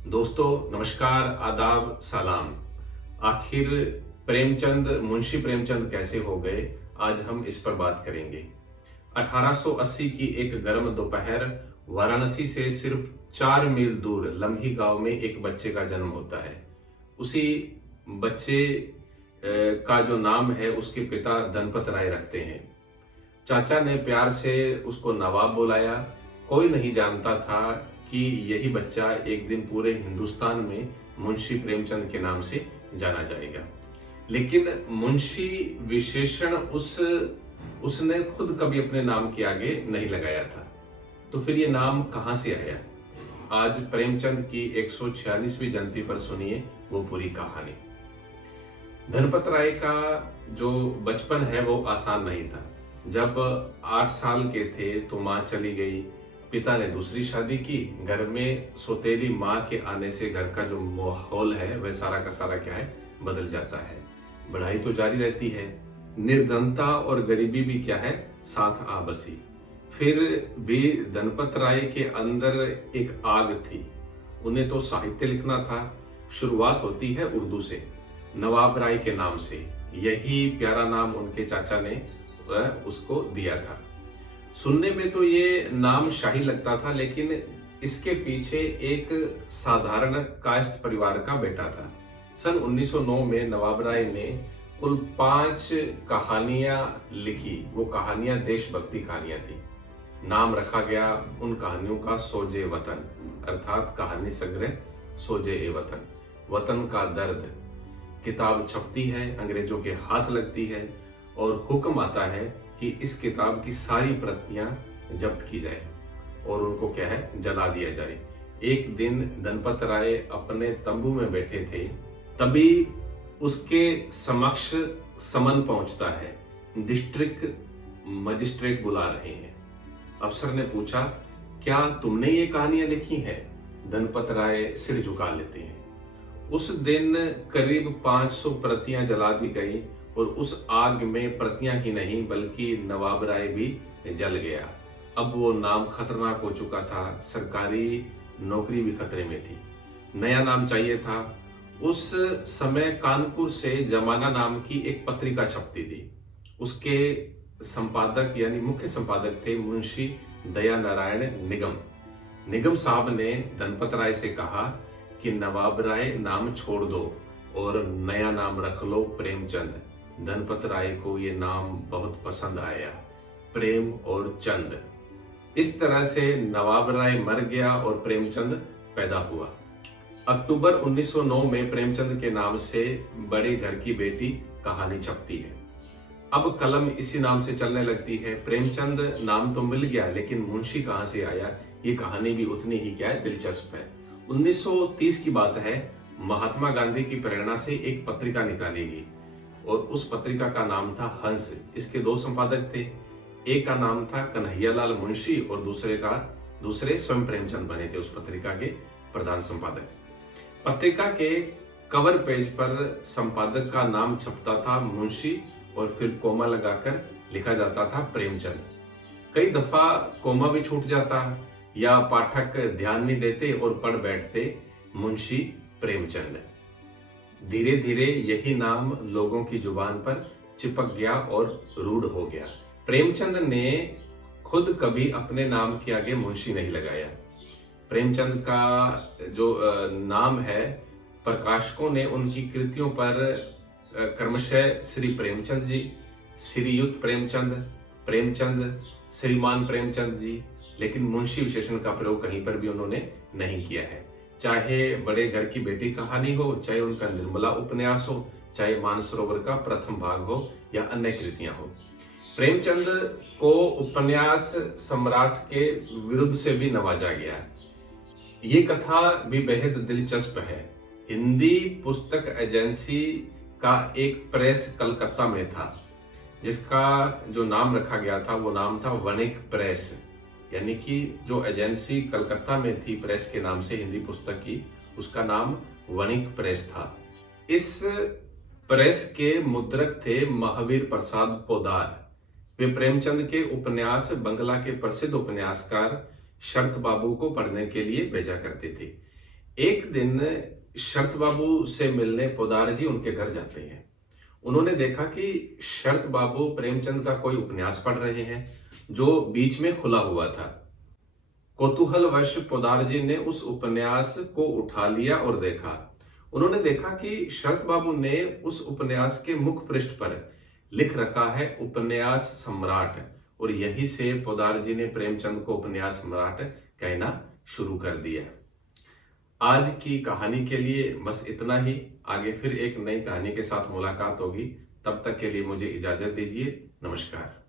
दोस्तों नमस्कार, आदाब, सलाम। आखिर प्रेमचंद मुंशी प्रेमचंद कैसे हो गए, आज हम इस पर बात करेंगे। 1880 की एक गर्म दोपहर वाराणसी से सिर्फ 4 मील दूर लम्ही गांव में एक बच्चे का जन्म होता है। उसी बच्चे का जो नाम है उसके पिता धनपत राय रखते हैं। चाचा ने प्यार से उसको नवाब बुलाया। कोई नहीं जानता था कि यही बच्चा एक दिन पूरे हिंदुस्तान में मुंशी प्रेमचंद के नाम से जाना जाएगा। लेकिन मुंशी विशेषण उसने खुद कभी अपने नाम के आगे नहीं लगाया था। तो फिर ये नाम कहां से आया? आज प्रेमचंद की 146वीं जयंती पर सुनिए वो पूरी कहानी। धनपत राय का जो बचपन है वो आसान नहीं था। जब 8 साल के थे तो माँ चली गई, पिता ने दूसरी शादी की। घर में सौतेली माँ के आने से घर का जो माहौल है वह सारा का सारा क्या है, बदल जाता है। पढ़ाई तो जारी रहती है, निर्धनता और गरीबी भी क्या है, साथ आ बसी। फिर भी धनपत राय के अंदर एक आग थी। उन्हें तो साहित्य लिखना था। शुरुआत होती है उर्दू से, नवाब राय के नाम से। यही प्यारा नाम उनके चाचा ने उसको दिया था। सुनने में तो ये नाम शाही लगता था, लेकिन इसके पीछे एक साधारण कायस्थ परिवार का बेटा था। सन 1909 में नवाब राय ने कुल 5 कहानियां लिखी। वो कहानियां देशभक्ति कहानियां थी। नाम रखा गया उन कहानियों का सोजे वतन, अर्थात कहानी संग्रह सोजे ए वतन, वतन का दर्द। किताब छपती है, अंग्रेजों के हाथ लगती है और हुक्म आता है कि इस किताब की सारी प्रतियां जब्त की जाए और उनको क्या है, जला दिया जाए। एक दिन धनपत राय अपने तंबू में बैठे थे, तभी उसके समक्ष समन पहुंचता है। डिस्ट्रिक्ट मजिस्ट्रेट बुला रहे हैं। अफसर ने पूछा, क्या तुमने ये कहानियां लिखी हैं? धनपत राय सिर झुका लेते हैं। उस दिन करीब 500 प्रतियां जला दी गई और उस आग में प्रतियां ही नहीं बल्कि नवाब राय भी जल गया। अब वो नाम खतरनाक हो चुका था, सरकारी नौकरी भी खतरे में थी। नया नाम चाहिए था। उस समय कानपुर से जमाना नाम की एक पत्रिका छपती थी। उसके संपादक यानी मुख्य संपादक थे मुंशी दया नारायण निगम। निगम साहब ने धनपत राय से कहा कि नवाब राय नाम छोड़ दो और नया नाम रख लो प्रेमचंद। धनपत राय को ये नाम बहुत पसंद आया, प्रेम और चंद। इस तरह से नवाब राय मर गया और प्रेमचंद पैदा हुआ। अक्टूबर 1909 में प्रेमचंद के नाम से बड़े घर की बेटी कहानी छपती है। अब कलम इसी नाम से चलने लगती है। प्रेमचंद नाम तो मिल गया, लेकिन मुंशी कहां से आया, ये कहानी भी उतनी ही क्या है, दिलचस्प है। 1930 की बात है। महात्मा गांधी की प्रेरणा से एक पत्रिका निकाली गई और उस पत्रिका का नाम था हंस। इसके 2 संपादक थे। एक का नाम था कन्हैयालाल मुंशी और दूसरे स्वयं प्रेमचंद बने थे उस पत्रिका के प्रधान संपादक। पत्रिका के कवर पेज पर संपादक का नाम छपता था मुंशी और फिर कोमा लगाकर लिखा जाता था प्रेमचंद। कई दफा कोमा भी छूट जाता या पाठक ध्यान नहीं देते और पढ़ बैठते मुंशी प्रेमचंद। धीरे धीरे यही नाम लोगों की जुबान पर चिपक गया और रूढ़ हो गया। प्रेमचंद ने खुद कभी अपने नाम के आगे मुंशी नहीं लगाया। प्रेमचंद का जो नाम है, प्रकाशकों ने उनकी कृतियों पर क्रमशः श्री प्रेमचंद जी, श्रीयुत प्रेमचंद, प्रेमचंद, श्रीमान प्रेमचंद जी, लेकिन मुंशी विशेषण का प्रयोग कहीं पर भी उन्होंने नहीं किया है। चाहे बड़े घर की बेटी कहानी हो, चाहे उनका निर्मला उपन्यास हो, चाहे मानसरोवर का प्रथम भाग हो या अन्य कृतियां हो। प्रेमचंद को उपन्यास सम्राट के विरुद्ध से भी नवाजा गया। ये कथा भी बेहद दिलचस्प है। हिंदी पुस्तक एजेंसी का एक प्रेस कलकत्ता में था, जिसका जो नाम रखा गया था वो नाम था वणिक प्रेस। यानी कि जो एजेंसी कलकत्ता में थी प्रेस के नाम से हिंदी पुस्तक की, उसका नाम वणिक प्रेस था। इस प्रेस के मुद्रक थे महावीर प्रसाद पोदार। वे प्रेमचंद के उपन्यास बंगला के प्रसिद्ध उपन्यासकार शरत बाबू को पढ़ने के लिए भेजा करते थे। एक दिन शरत बाबू से मिलने पोदार जी उनके घर जाते हैं। उन्होंने देखा कि शरत बाबू प्रेमचंद का कोई उपन्यास पढ़ रहे हैं जो बीच में खुला हुआ था। कौतूहलवश पोदार जी ने उस उपन्यास को उठा लिया और देखा। उन्होंने देखा कि शरत बाबू ने उस उपन्यास के मुख पृष्ठ पर लिख रखा है उपन्यास सम्राट, और यहीं से पोदार जी ने प्रेमचंद को उपन्यास सम्राट कहना शुरू कर दिया। आज की कहानी के लिए बस इतना ही। आगे फिर एक नई कहानी के साथ मुलाकात होगी। तब तक के लिए मुझे इजाजत दीजिए। नमस्कार।